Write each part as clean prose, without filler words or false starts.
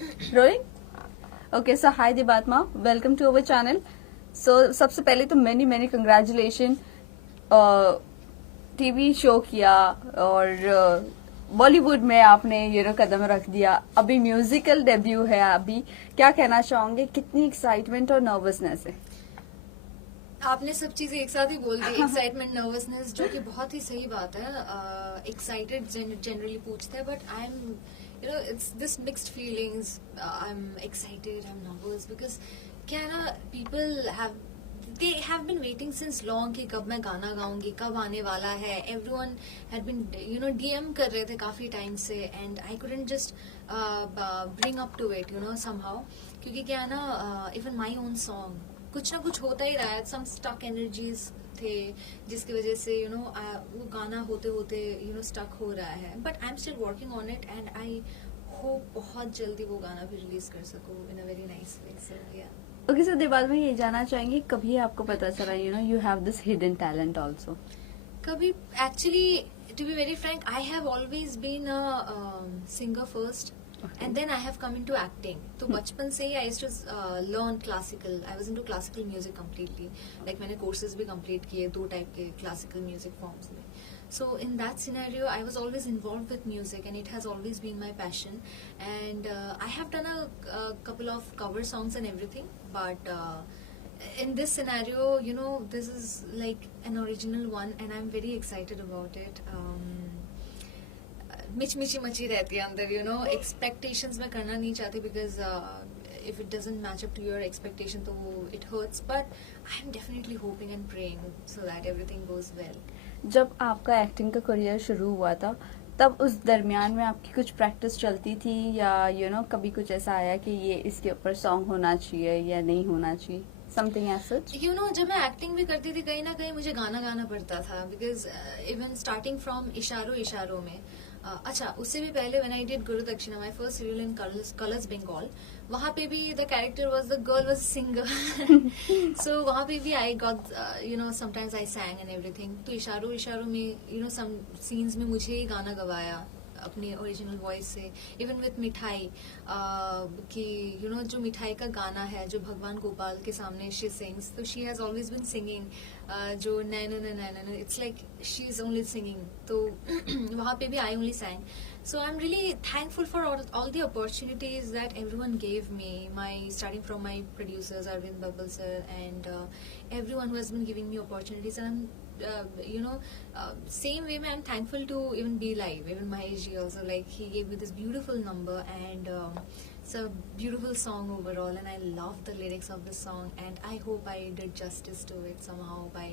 Yes. Rolling? Okay, so hi Dibatma, welcome to our channel. So सबसे पहले तो many congratulations. TV show किया और बॉलीवुड में आपने कदम रख दिया. अभी म्यूजिकल डेब्यू है. अभी क्या कहना चाहोगे, कितनी एक्साइटमेंट और नर्वसनेस है? आपने सब चीजें एक साथ ही बोल दी. एक्साइटमेंट, नर्वसनेस, जो कि बहुत ही सही बात है. एक्साइटेड जनरली पूछते हैं, but I M it's this mixed feelings. I'm excited, I'm nervous, because क्या है ना, they have been waiting since long कि कब मैं गाना गाऊंगी, कब आने वाला है. Everyone had been DM कर रहे थे काफी टाइम से, and I couldn't just bring up to it somehow, क्योंकि क्या है ना, even my own song कुछ ना कुछ होता ही रहा है. some stuck energies थे जिसकी वजह से वो गाना होते होते स्टक हो रहा है. But I am still working on it, and I hope बहुत जल्दी वो गाना भी रिलीज कर सकूं इन अ वेरी नाइस वे. सो या ओके, सो दिबाल में ये जानना चाहेंगे, कभी आपको पता चला you have this hidden talent also? कभी actually, to be very frank, I have always been a singer first, and then I have come into acting. तो बचपन से ही I used to learn classical. I was into classical music completely. Like मैंने courses भी complete किए 2 type के classical music forms में. So in that scenario, I was always involved with music, and it has always been my passion. And I have done a couple of cover songs and everything, but in this scenario, this is like an original one, and I'm very excited about it. मिची रहती है अंदर. एक्सपेक्टेशंस मैं करना नहीं चाहती, because if it doesn't match up to your expectation तो वो it hurts. But I am definitely hoping and praying so that everything goes well. जब आपका एक्टिंग का करियर शुरू हुआ था, तब उस दरमियान में आपकी कुछ प्रैक्टिस चलती थी, या कभी कुछ ऐसा आया कि ये इसके ऊपर सॉन्ग होना चाहिए या नहीं होना चाहिए, समथिंग एज सच? जब मैं एक्टिंग भी करती थी, कहीं ना कहीं मुझे गाना गाना पड़ता था, बिकॉज इवन स्टार्टिंग फ्रॉम इशारों में. अच्छा, उससे भी पहले when I did Guru Dakshina, my first serial in Colors Bengal, वहां पे भी the character was the girl was singer. So वहां पे भी I got sometimes I sang and everything. तो इशारों में सम सीन्स में मुझे ही गाना गवाया अपने ओरिजिनल वॉइस से. इवन विथ मिठाई, कि जो मिठाई का गाना है, जो भगवान गोपाल के सामने शी सिंग्स, तो she has always been singing जो नैनो, it's like she is only singing. तो वहां पे भी I only sang. So I'm really thankful for all the opportunities that everyone gave me, starting from my producers Arvind Babal sir, and everyone who has been giving me opportunities. And I'm same way I'm thankful to even Be Live, even Mahesh ji also, like he gave me this beautiful number, and it's a beautiful song overall, and I love the lyrics of the song, and I hope I did justice to it somehow by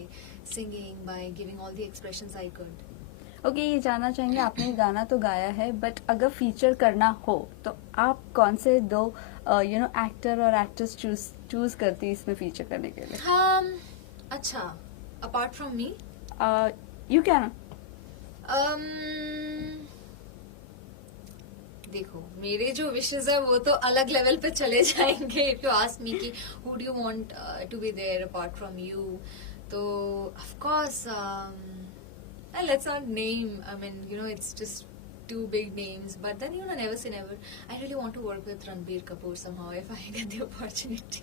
singing, by giving all the expressions I could. Okay, ये जानना चाहेंगे, आपने गाना तो गाया है, बट अगर फीचर करना हो तो आप कौन से 2 एक्टर और एक्ट्रेस चूज करती इसमें फीचर करने के लिए? अच्छा, apart from me, you can. देखो, मेरे जो विशेस है वो तो अलग लेवल पे चले जाएंगे. इफ यू आस्क मी कि who do you want to be there apart from you, तो of course let's not name, I mean, it's just 2 big names, but then never say never. I really want to work with Ranbir Kapoor somehow if I get the opportunity.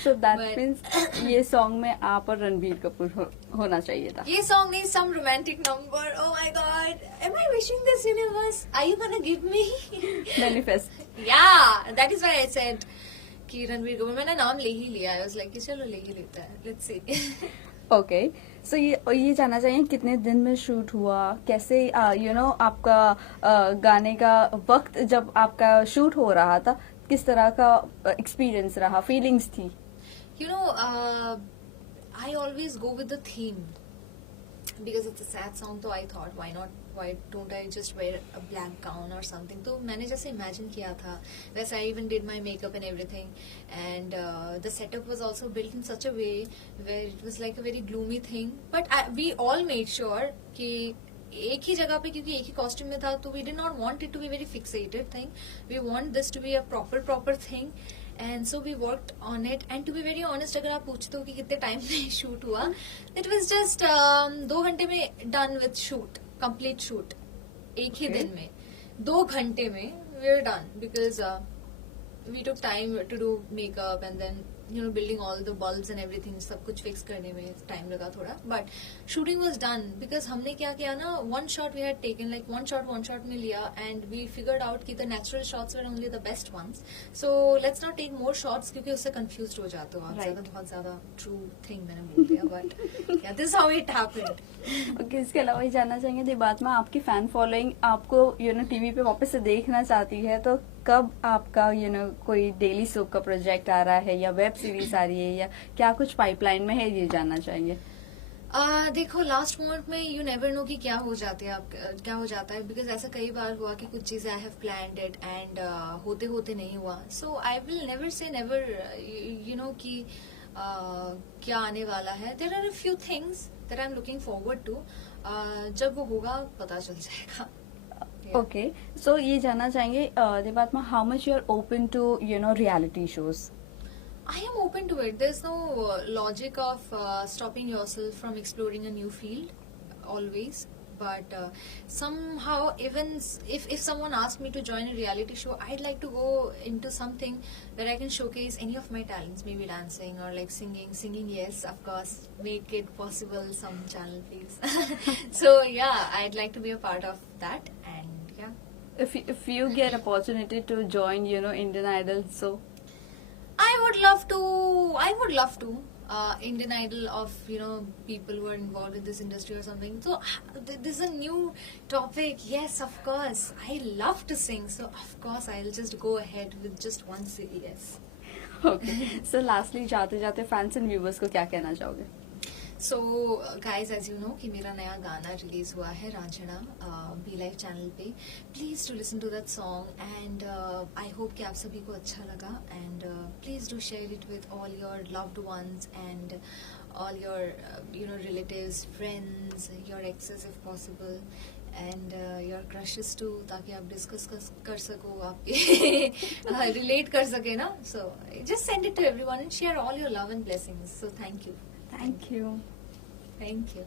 So that means ये सॉन्ग में आप और रणबीर कपूर होना चाहिए था. ये सॉन्ग नहीं, some romantic number. Oh my god, am I wishing this universe? Are you gonna give me? Manifest. Yeah, that is why I said कि रणबीर कपूर. मैंने नाम ले ही लिया. I was like कि चलो ले ही लेता है, let's see. ओके, सो ये जानना चाहिए, कितने दिन में शूट हुआ, कैसे आपका गाने का वक्त जब आपका शूट हो रहा था, किस तरह का एक्सपीरियंस रहा, फीलिंग्स थी? I always go with the theme, because it's a sad song, so I thought why don't I just wear a black gown or something. तो मैंने जैसे imagine किया था वैसे I even did my makeup and everything, and the setup was also built in such a way where it was like a very gloomy thing, but we all made sure कि एक ही जगह पे, क्योंकि एक ही कॉस्ट्यूम में था, तो we did not want it to be very fixated thing. We want this to be a proper thing. And so we worked on it, and to be very honest, अगर आप पूछते हो कि कितने टाइम में शूट हुआ, it was just 2 घंटे में done with shoot, complete shoot, एक ही दिन में 2 घंटे में we were done, because we took time to do makeup and then building all the bulbs and everything, सब कुछ fix करने में time लगा थोड़ा, but shooting was done because हमने क्या किया ना, one shot we had taken, like one shot में लिया, and we figured out कि the natural shots were only the best ones, so let's not take more shots क्योंकि उससे confused हो जाते हो आप, ज़्यादा बहुत ज़्यादा true thing मैंने बोल दिया, but yeah, this is how it happened. Okay, इसके अलावा ये जानना चाहेंगे दिबात में आपकी फैन फॉलोइंग आपको टीवी पे वापस से देखना चाहती है, तो कब आपका कोई डेली सोप का प्रोजेक्ट आ रहा है या वेब सीरीज आ रही है या क्या कुछ पाइपलाइन में है, ये जानना चाहेंगे. देखो लास्ट मोमेंट में यू नेवर नो कि क्या हो जाता है बिकॉज ऐसा कई बार हुआ कि कुछ चीजें I have planned it and होते होते नहीं हुआ, so I will never say never कि क्या आने वाला है. There are a few things that I am looking forward to, जब वो होगा पता चल जाएगा. ओके, सो ये जानना चाहेंगे दिबात में how much you are open to reality shows. I am open to it. There's no logic of stopping yourself from exploring a new field, always. But somehow, even if someone asked me to join a reality show, I'd like to go into something where I can showcase any of my talents, maybe dancing or like singing. Singing, yes, of course, make it possible. Some channel, please. So yeah, I'd like to be a part of that, and yeah. If you get opportunity to join, Indian Idol, so. I would love to. Indian Idol of people who are involved in this industry or something. So this is a new topic. Yes, of course. I love to sing, so of course I'll just go ahead with just one CD. Yes. Okay. So lastly, जाते जाते fans and viewers को क्या कहना चाहोगे? So guys, as you know कि मेरा नया गाना रिलीज हुआ है रांझना बी लाइव चैनल पे. Please do listen to that song and I hope कि आप सभी को अच्छा लगा, and please do share it with all your loved ones and all your relatives, friends, your exes if possible, and your crushes too, ताकि आप डिस्कस कर सको, आपके रिलेट कर सके ना. So just send it to everyone and share all your love and blessings. So thank you. Thank you. Thank you.